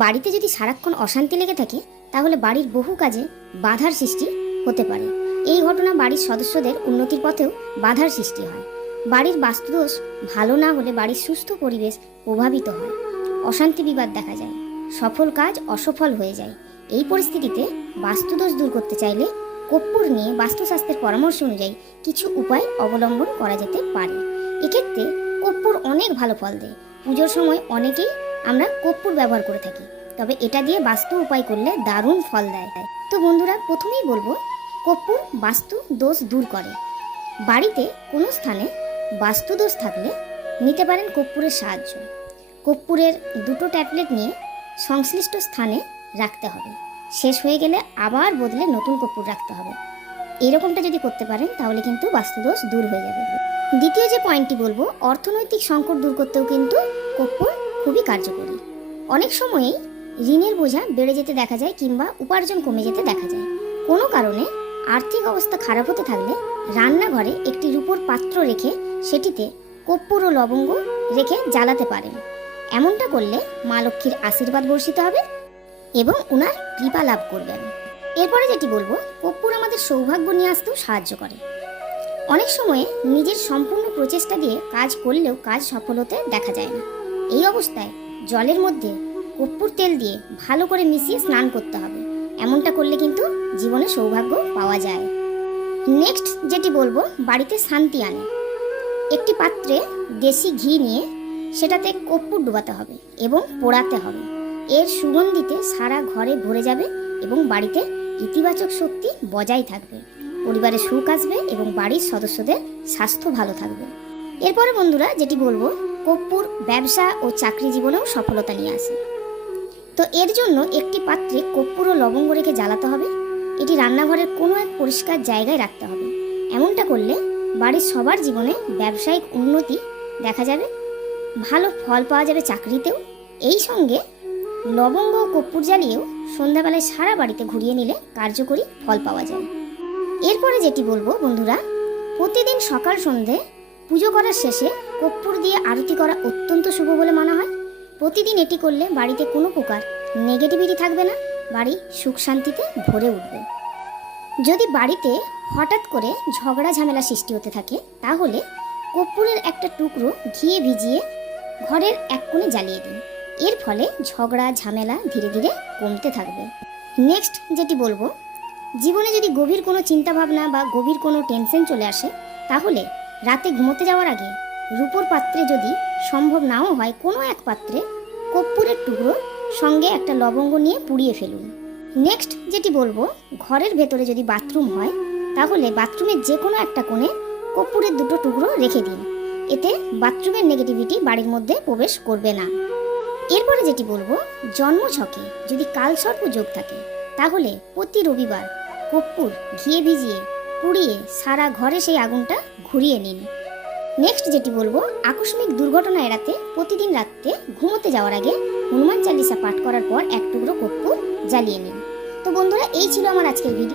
বাড়িতে যদি সারাক্ষণ অশান্তি লেগে থাকে তাহলে বাড়ির বহু কাজে বাধার সৃষ্টি হতে পারে। এই ঘটনা বাড়ির সদস্যদের উন্নতির পথেও বাধার সৃষ্টি হয়। বাড়ির বাস্তুদোষ ভালো না হলে বাড়ির সুস্থ পরিবেশ প্রভাবিত হয়, অশান্তি বিবাদ দেখা যায়, সফল কাজ অসফল হয়ে যায়। এই পরিস্থিতিতে বাস্তুদোষ দূর করতে চাইলে কর্পূর নিয়ে বাস্তুশাস্ত্রের পরামর্শ অনুযায়ী কিছু উপায় অবলম্বন করা যেতে পারে। এক্ষেত্রে কর্পূর অনেক ভালো ফল দেয়। পুজোর সময় অনেকেই আমরা কর্পূর ব্যবহার করে থাকি, তবে এটা দিয়ে বাস্তু উপায় করলে দারুণ ফল দেয়। তো বন্ধুরা, প্রথমেই বলবো কর্পূর বাস্তু দোষ দূর করে। বাড়িতে কোনো স্থানে বাস্তু দোষ থাকলে নিতে পারেন কর্পূরের সাহায্য। কর্পূরের 2টো ট্যাবলেট নিয়ে সংশ্লিষ্ট স্থানে রাখতে হবে। শেষ হয়ে গেলে আবার বদলে নতুন কর্পূর রাখতে হবে। এরকমটা যদি করতে পারেন তাহলে কিন্তু বাস্তুদোষ দূর হয়ে যাবে। দ্বিতীয় যে পয়েন্টটি বলবো, অর্থনৈতিক সংকট দূর করতেও কিন্তু কর্পূর খুবই কার্যকরী। অনেক সময়েই ঋণের বোঝা বেড়ে যেতে দেখা যায় কিংবা উপার্জন কমে যেতে দেখা যায়। কোনো কারণে আর্থিক অবস্থা খারাপ হতে থাকলে রান্নাঘরে একটি রূপোর পাত্র রেখে সেটিতে কর্পূর ও লবঙ্গ রেখে জ্বালাতে পারেন। এমনটা করলে মা লক্ষ্মীর আশীর্বাদ বর্ষিত হবে এবং ওনার কৃপা লাভ করবেন। এরপরে যেটি বলবো, কর্পূর আমাদের সৌভাগ্য নিয়ে আসতেও সাহায্য করে। অনেক সময়ে নিজের সম্পূর্ণ প্রচেষ্টা দিয়ে কাজ করলেও কাজ সফল হতে দেখা যায় না। এই অবস্থায় জলের মধ্যে কর্পূর তেল দিয়ে ভালো করে মিশিয়ে স্নান করতে হবে। এমনটা করলে কিন্তু জীবনে সৌভাগ্য পাওয়া যায়। নেক্সট যেটি বলবো, বাড়িতে শান্তি আনে। একটি পাত্রে দেশি ঘি নিয়ে সেটাতে কর্পূর ডুবাতে হবে এবং পোড়াতে হবে। এর সুগন্ধিতে সারা ঘরে ভরে যাবে এবং বাড়িতে ইতিবাচক শক্তি বজায় থাকবে। পরিবারে সুখ আসবে এবং বাড়ির সদস্যদের স্বাস্থ্য ভালো থাকবে। এরপরে বন্ধুরা যেটি বলবো, কর্পূর ব্যবসা ও চাকরি জীবনেও সফলতা নিয়ে আসে। তো এর জন্য একটি পাত্রে কর্পূর ও লবঙ্গ রেখে জ্বালাতে হবে। এটি রান্নাঘরের কোনো এক পরিষ্কার জায়গায় রাখতে হবে। এমনটা করলে বাড়ির সবার জীবনে ব্যবসায়িক উন্নতি দেখা যাবে, ভালো ফল পাওয়া যাবে চাকরিতেও। এই সঙ্গে লবঙ্গ ও কর্পূর জ্বালিয়েও সন্ধ্যাবেলায় সারা বাড়িতে ঘুরিয়ে নিলে কার্যকরী ফল পাওয়া যায়। এরপরে যেটি বলবো বন্ধুরা, প্রতিদিন সকাল সন্ধে পুজো করার শেষে কর্পূর দিয়ে আরতি করা অত্যন্ত শুভ বলে মানা হয়। প্রতিদিন এটি করলে বাড়িতে কোনো প্রকার নেগেটিভিটি থাকবে না, বাড়ি সুখ শান্তিতে ভরে উঠবে। যদি বাড়িতে হঠাৎ করে ঝগড়া ঝামেলা সৃষ্টি হতে থাকে তাহলে কর্পূরের একটা টুকরো ঘিয়ে ভিজিয়ে ঘরের এক কোণে জ্বালিয়ে দিন। এর ফলে ঝগড়া ঝামেলা ধীরে ধীরে কমতে থাকবে। নেক্সট যেটি বলবো, জীবনে যদি গভীর কোনো চিন্তাভাবনা বা গভীর কোনো টেনশন চলে আসে তাহলে রাতে ঘুমোতে যাওয়ার আগে রূপোর পাত্রে, যদি সম্ভব নাও হয় কোনো এক পাত্রে, কর্পূরের টুকরো সঙ্গে একটা লবঙ্গ নিয়ে পুড়িয়ে ফেলুন। নেক্সট যেটি বলবো, ঘরের ভেতরে যদি বাথরুম হয় তাহলে বাথরুমের যে কোনো একটা কোণে কর্পূরের 2টো টুকরো রেখে দিন। এতে বাথরুমের নেগেটিভিটি বাড়ির মধ্যে প্রবেশ করবে না। এরপরে যেটি বলবো, জন্মছকে যদি কালসর্প যোগ থাকে তাহলে প্রতি রবিবার কর্পূর ঘিয়ে ভিজিয়ে পুড়িয়ে সারা ঘরে সেই আগুনটা ঘুরিয়ে নিন। নেক্সট যেটি বলবো, আকস্মিক দুর্ঘটনা এড়াতে প্রতিদিন রাতে ঘুমোতে যাওয়ার আগে হনুমান চালিসা পাঠ করার পর এক টুকরো কর্পূর জ্বালিয়ে নিন। তো বন্ধুরা, এই ছিল আমার আজকের ভিডিও।